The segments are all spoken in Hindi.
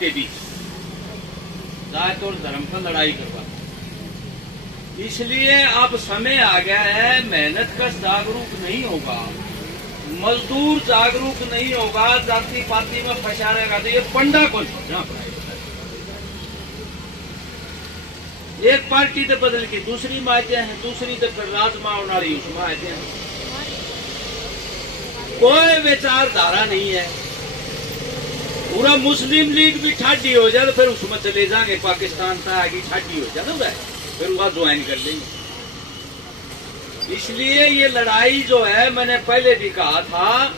के बीच जात और धर्म पर लड़ाई करवा। इसलिए अब समय आ गया है, मेहनत का जागरूक नहीं होगा, मजदूर जागरूक नहीं होगा, जाति पाति में फंसा रहेगा तो ये पंडा कौन छोड़ना पड़ेगा। एक पार्टी तो बदल के दूसरी में आते हैं, दूसरी तो फिर राजमा उनाड़ी उसमें आते हैं। कोई विचारधारा नहीं है। पूरा मुस्लिम लीग भी ठाडी हो जाए तो फिर उसमें चले जाएंगे, पाकिस्तान से आगे ठाडी हो जाए ना, फिर वहां ज्वाइन कर लेंगे। इसलिए ये लड़ाई जो है, मैंने पहले भी कहा था,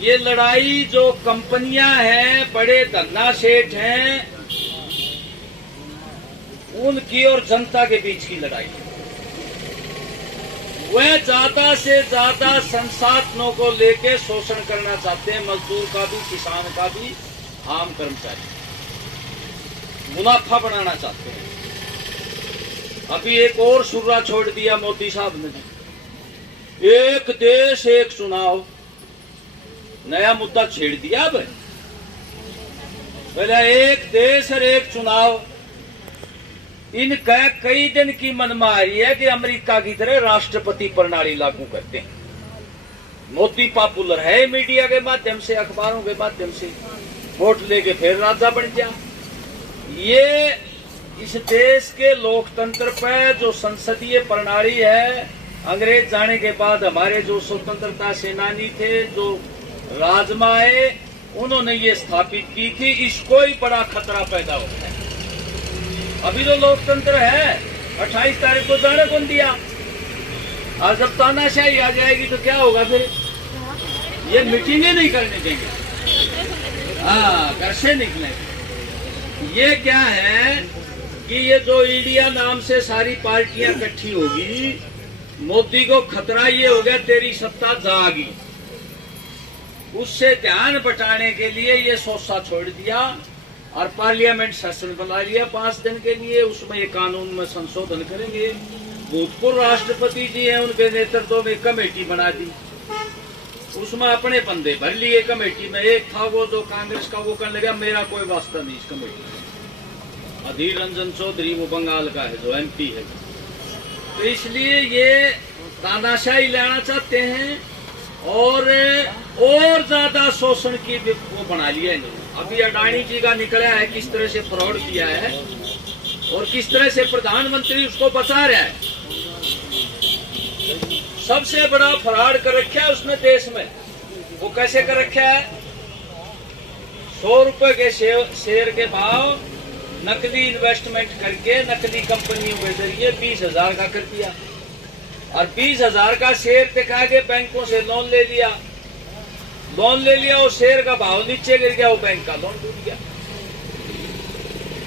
ये लड़ाई जो कंपनियां हैं, बड़े धन्ना सेठ हैं, उनकी और जनता के बीच की लड़ाई है। वह ज्यादा से ज्यादा संसाधनों को लेके शोषण करना चाहते हैं, मजदूर का भी, किसान का भी, आम कर्मचारी, मुनाफा बनाना चाहते हैं। अभी एक और सुर्रा छोड़ दिया मोदी साहब ने, एक देश एक चुनाव, नया मुद्दा छेड़ दिया। अब पहले एक देश और एक चुनाव, इनका कई दिन की मनमारी है कि अमेरिका की तरह राष्ट्रपति प्रणाली लागू करते हैं। मोदी पॉपुलर है मीडिया के माध्यम से, अखबारों के माध्यम से, वोट लेके फिर राजा बन जा। ये इस देश के लोकतंत्र पर जो संसदीय प्रणाली है, अंग्रेज जाने के बाद हमारे जो स्वतंत्रता सेनानी थे, जो राजमाए, उन्होंने ये स्थापित की थी। इसको ही बड़ा खतरा पैदा होता है। अभी तो लोकतंत्र है, 28 तारीख को जाने कौन दिया, और जब तानाशाही आ जाएगी तो क्या होगा फिर? ये मीटिंगें नहीं करने देंगे, हाँ, घर से निकले। ये क्या है कि ये जो इंडिया नाम से सारी पार्टियां इकट्ठी होगी, मोदी को खतरा ये हो गया तेरी सत्ता जागी। उससे ध्यान बटाने के लिए ये सोचा छोड़ दिया और पार्लियामेंट सेशन बुला लिया 5 दिन के लिए। उसमें ये कानून में संशोधन करेंगे। भूतपूर्व राष्ट्रपति जी हैं, उनके नेतृत्व में कमेटी बना दी, उसमें अपने बंदे भर लिए कमेटी में। एक था वो जो कांग्रेस का, वो करने लगा मेरा कोई वास्ता नहीं इस कमेटी में। अधीर रंजन चौधरी, वो बंगाल का है, जो MP है। तो इसलिए ये तानाशाही लाना चाहते हैं और ज्यादा शोषण की वो बना लिया इन्होंने। अभी अडानी जी का निकला है किस तरह से फ्रॉड किया है और किस तरह से प्रधानमंत्री उसको बचा रहा है। सबसे बड़ा फ्रॉड कर रखा है उसने देश में। वो कैसे कर रखा है? 100 रुपए के शेयर के भाव नकली इन्वेस्टमेंट करके नकली कंपनियों के जरिए 20,000 का कर दिया, और 20,000 का शेयर दिखा के बैंकों से लोन ले लिया। और शेयर का भाव नीचे गिर गया, वो बैंक का लोन टूट गया।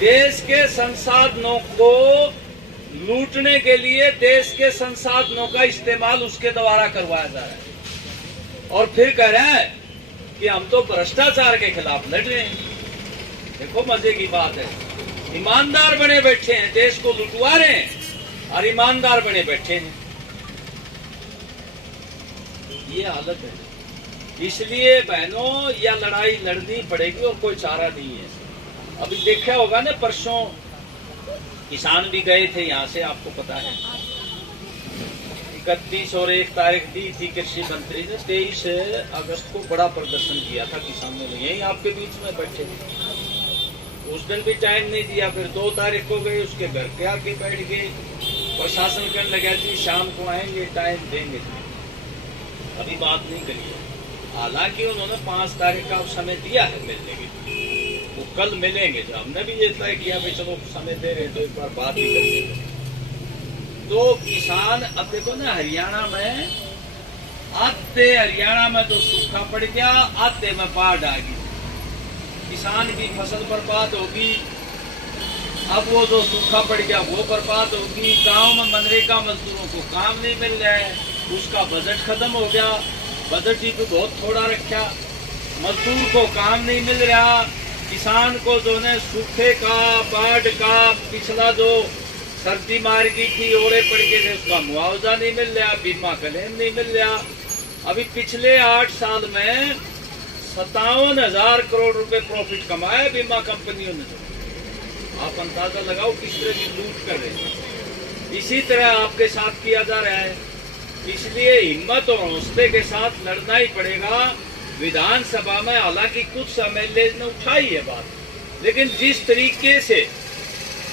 देश के संसाधनों को लूटने के लिए देश के संसाधनों का इस्तेमाल उसके द्वारा करवाया जा रहा है, और फिर कह रहा है कि हम तो भ्रष्टाचार के खिलाफ लड़ रहे हैं। देखो मजे की बात है, ईमानदार बने बैठे हैं, देश को लुटवा रहे हैं और ईमानदार बने बैठे हैं। ये हालत है। इसलिए बहनों, यह लड़ाई लड़नी पड़ेगी और कोई चारा नहीं है। अभी देखा होगा ना, परसों किसान भी गए थे यहाँ से, आपको पता है। 31 और 1 तारीख दी थी कृषि मंत्री ने। 23 अगस्त को बड़ा प्रदर्शन किया था किसानों ने, यही आपके बीच में बैठे थे। उस दिन भी टाइम नहीं दिया। फिर 2 तारीख को गए, उसके घर के आके बैठ गए। प्रशासन करने लगा जी शाम को आएंगे, टाइम देंगे। अभी बात नहीं करी। हालांकि उन्होंने 5 तारीख का समय दिया है मिलने के लिए, वो कल मिलेंगे। जो हमने भी ये तय किया भाई चलो समय दे रहे तो एक बार बात ही करेंगे। तो किसान, अब देखो ना, हरियाणा में हरियाणा में जो सूखा पड़ गया, आधे में बाढ़ आ गई, किसान की फसल बर्बाद होगी। अब वो जो सूखा पड़ गया वो बर्बाद होगी। गांव में मनरेगा मजदूरों को काम नहीं मिल रहा है, उसका बजट खत्म हो गया, बजट ही तो बहुत थोड़ा रखा, मजदूर को काम नहीं मिल रहा। किसान को जो है सूखे का, बाढ़ का, पिछला जो सर्दी मार गई थी, ओले पड़ गए थे, उसका मुआवजा नहीं मिल रहा, बीमा क्लेम नहीं मिल रहा। अभी पिछले 8 साल में 57,000 करोड़ रुपए प्रॉफिट कमाया बीमा कंपनियों ने। आप अंदाजा लगाओ किस तरह की लूट कर रहे हैं। इसी तरह आपके साथ किया जा रहा है। इसलिए हिम्मत और हौसले के साथ लड़ना ही पड़ेगा विधानसभा में। हालांकि कुछ एमएलए ने उठाई है बात, लेकिन जिस तरीके से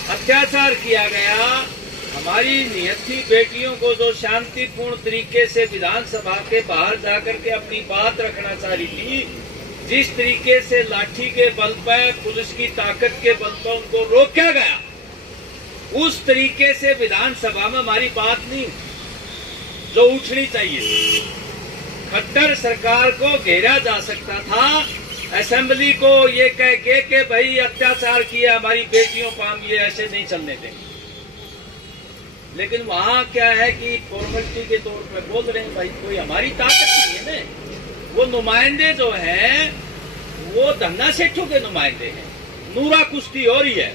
अत्याचार किया गया, हमारी नियति बेटियों को जो शांतिपूर्ण तरीके से विधानसभा के बाहर जाकर के अपनी बात रखना चाह रही थी, जिस तरीके से लाठी के बल पर, पुलिस की ताकत के बल पर उनको रोका गया, उस तरीके से विधानसभा में हमारी बात नहीं जो उठनी चाहिए। खट्टर सरकार को घेरा जा सकता था, असेंबली को ये कह के भाई अत्याचार किया हमारी बेटियों पर, हम ये ऐसे नहीं चलने देंगे। लेकिन वहां क्या है कि फॉर्मेलिटी के तौर पे बोल रहे हैं, भाई कोई हमारी ताकत नहीं है ना। वो नुमाइंदे जो हैं वो धन्ना सेठों के नुमाइंदे हैं। नूरा कुश्ती हो रही है,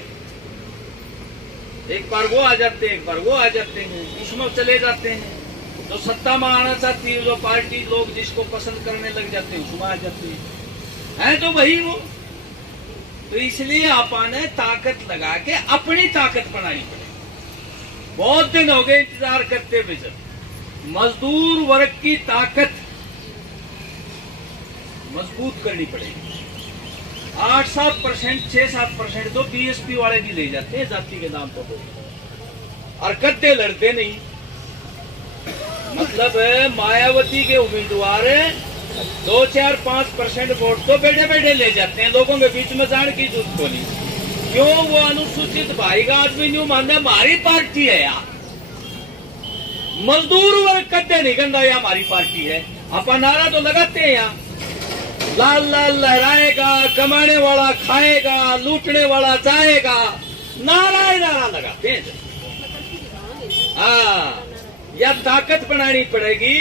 एक बार वो आ जाते हैं, एक बार वो आ जाते हैं, इसमें चले जाते हैं। तो सत्ता में आना चाहती है जो पार्टी, लोग जिसको पसंद करने लग जाते हैं उसमें आ जाते हैं तो वही वो। तो इसलिए आपने ताकत लगा के अपनी ताकत बनानी पड़ेगी। बहुत दिन हो गए इंतजार करते हुए। मजदूर वर्ग की ताकत मजबूत करनी पड़ेगी। 8-7%, 6-7% तो बीएसपी वाले भी ले जाते हैं जाति के नाम पर, और कद्दे लड़ते नहीं। मतलब मायावती के उम्मीदवार 2-4-5% वोट तो बैठे बैठे ले जाते हैं, लोगों के बीच में जाने की जरूरत को नहीं। क्यों? वो अनुसूचित भाई का आदमी न्यू मानना हमारी पार्टी है यार। मजदूर वर्ग कद्दे नहीं गंदा, ये हमारी पार्टी है। अपन नारा तो लगाते हैं यहाँ, लाल लाल लहराएगा, कमाने वाला खाएगा, लूटने वाला जाएगा, नारा ही नारा लगाते हैं। हाँ, या ताकत बनानी पड़ेगी।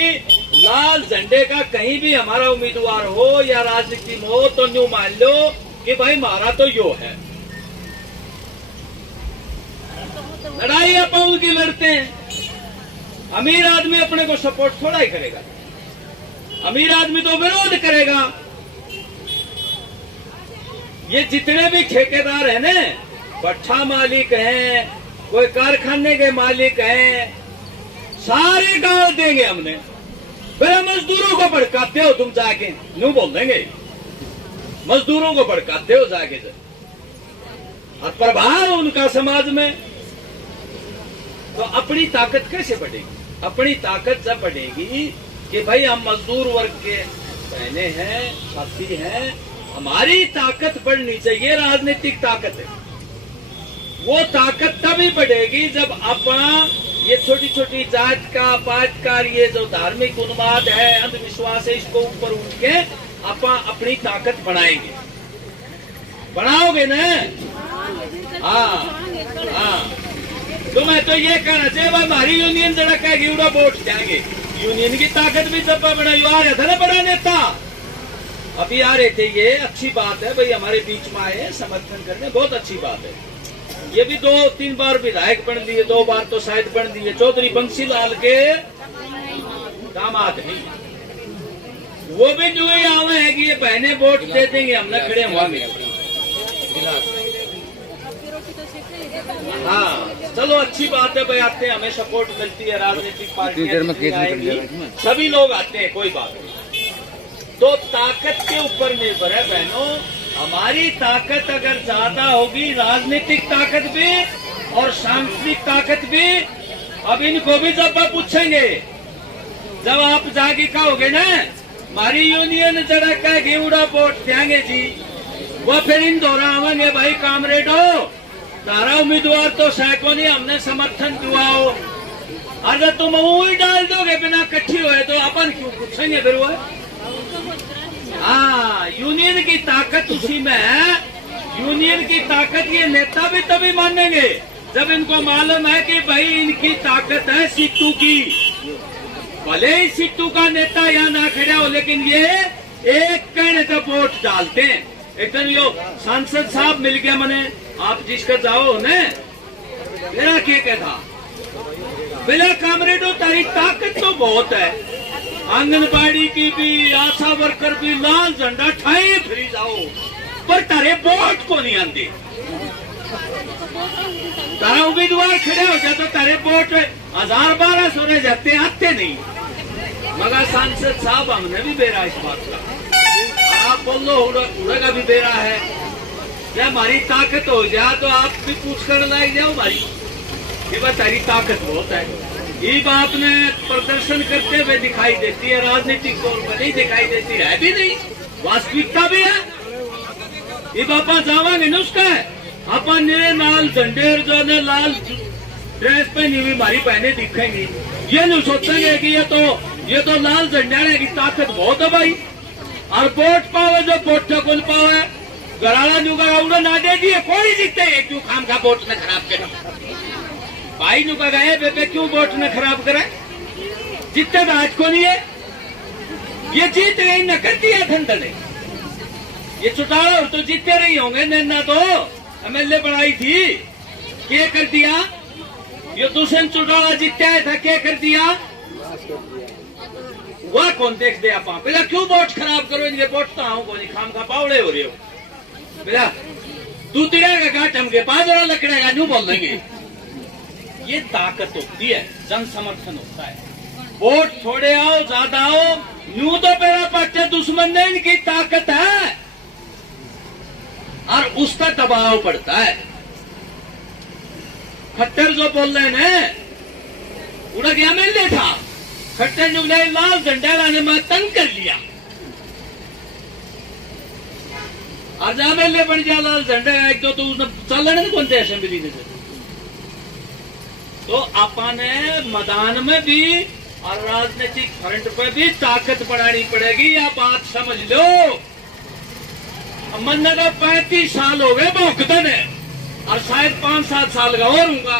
लाल झंडे का कहीं भी हमारा उम्मीदवार हो या राजनीति में हो तो न्यू मान लो कि भाई हमारा तो यो है। लड़ाई अपन उनकी लड़ते हैं। अमीर आदमी अपने को सपोर्ट थोड़ा ही करेगा, अमीर आदमी तो विरोध करेगा। ये जितने भी ठेकेदार हैं ना, भट्ठा मालिक हैं, कोई कारखाने के मालिक हैं, सारे गाल देंगे हमने। फिर मजदूरों को भड़काते हो तुम जाके, न्यू बोल देंगे मजदूरों को भड़काते हो जाके, और प्रभाव उनका समाज में। तो अपनी ताकत कैसे बढ़ेगी? अपनी ताकत जब बढ़ेगी कि भाई हम मजदूर वर्ग के बहने हैं, साथी हैं, हमारी ताकत बढ़नी चाहिए। राजनीतिक ताकत है, वो ताकत तभी बढ़ेगी जब अपन ये छोटी छोटी जात का, पात का, ये जो धार्मिक उन्माद है, अंधविश्वास है, इसको ऊपर उठ के अपन अपनी ताकत बनाएंगे। बनाओगे ना? हाँ हाँ। तो मैं तो ये कहना चाहिए भाई हमारी यूनियन जरा कहेगी उड़ा वोट जाएंगे। यूनियन की ताकत भी जब बना, आ रहा था ना बड़ा नेता, अभी आ रहे थे। ये अच्छी बात है भाई, हमारे बीच में आए समर्थन करने, बहुत अच्छी बात है। ये भी 2-3 बार विधायक बन लिए, 2 बार तो शायद बन लिए। चौधरी बंसी लाल के दामाद नहीं, वो भी जो आवे है कि ये बहने वोट दे देंगे, हमने खड़े होंगे। हाँ चलो अच्छी बात है भाई, आते हैं, हमें सपोर्ट मिलती है, राजनीतिक पार्टियां सभी लोग आते हैं, कोई बात नहीं। तो ताकत के ऊपर निर्भर है बहनों। हमारी ताकत अगर ज्यादा होगी, राजनीतिक ताकत भी और सांस्कृतिक ताकत भी। अब इनको भी जब आप पूछेंगे, जब आप जाके कहोगे ना हमारी यूनियन जरा कहेगी उड़ा वोट देंगे जी, वो फिर इन दोहरा आवेंगे, भाई कामरेडो तारा उम्मीदवार तो सैको नहीं, हमने समर्थन दुआओ। अगर तुम वो ही डाल दोगे बिना इकट्ठी हुए तो अपन क्यों पूछेंगे फिर वो? हाँ, यूनियन की ताकत उसी में है। यूनियन की ताकत ये नेता भी तभी मानेंगे जब इनको मालूम है कि भाई इनकी ताकत है सीटू की। भले ही सीटू का नेता यहाँ ना खड़ा हो, लेकिन ये एक कहने का वोट डालते हैं। एक दिन यो सांसद साहब मिल गया मने, आप जिसका जाओ ने मेरा क्या था, बिना कामरेडो तारी ताकत तो बहुत है। आंगनबाड़ी की भी, आशा वर्कर भी लाल झंडा ठाए फिरी जाओ, पर तारे वोट को नहीं आते। तारा उम्मीदवार खड़े हो जाते, तारे वोट 1000-1200 रह जाते, आते नहीं। मगर सांसद साहब हमने भी बेरा इस बात का, आप बोल लो उड़ेगा भी बेरा है। क्या हमारी ताकत हो जाए तो आप भी पूछ कर लाइक जाओ भाई, ये बात तारी ताकत बहुत है। ये बात में प्रदर्शन करते हुए दिखाई देती है, राजनीतिक तौर पर नहीं दिखाई देती है भी नहीं, वास्तविकता भी है। ये बापा जावांगे न उसका है, अपन मेरे लाल झंडे जो ने लाल ड्रेस पहनी हुई हमारी बहने दिखेंगी, ये नहीं सोचेंगे कि ये तो लाल झंडे की ताकत बहुत है भाई। और वोट पावे जो वोट को पावे, गराड़ा नुका उड़ा ना दे दिए, कोई जीते क्यों खाम का वोट ने खराब करा भाई, नुका गए बेबे क्यों वोट ने खराब करा, जीते तो आज को नहीं है, ये जीत गई न कर दिया ठंडा ने, ये चुटाला तो जीते रही होंगे ना, तो एमएलए बनाई थी, क्या कर दिया, ये दूसरे चुटाला जीते आया था, क्या कर दिया, वह कौन देख दे आप पहला क्यों वोट खराब करो, इनके वोट तो आओ को नहीं, खाम खा पावड़े हो रहे हो बेटा, तू तिड़ेगा घाट हमके पास और लकड़ेगा न्यू बोल देंगे। ये ताकत होती है, जन समर्थन होता है। वोट थोड़े आओ ज्यादा आओ, न्यू तो मेरा पार्टी दुश्मन ने, इनकी ताकत है और उसका दबाव पड़ता है। खट्टर जो बोल रहे हैं उड़ा गया मिलने था, खट्टर ने लाल झंडा लाने में तंग कर लिया, आज एमएलए बन जा लाल झंडा एक तो चलने कौन थे असेंबली में से, तो अपने मैदान में भी और राजनीतिक फ्रंट पर भी ताकत बढ़ानी पड़ेगी, या बात समझ लो। मन का 35 साल हो गए भौंकते ने, और शायद 5-7 साल का और हूंगा,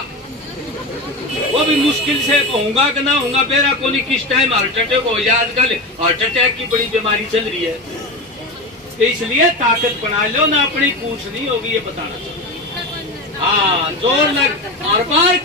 वो भी मुश्किल से होऊंगा कि ना होऊंगा, बेरा कोनी किस टाइम हार्ट अटैक हो जाए, आजकल हार्ट अटैक की बड़ी बीमारी चल रही है, तो इसलिए ताकत बना लो ना, अपनी पूछ नहीं होगी ये बताना चाहिए। हाँ जोर लग और बार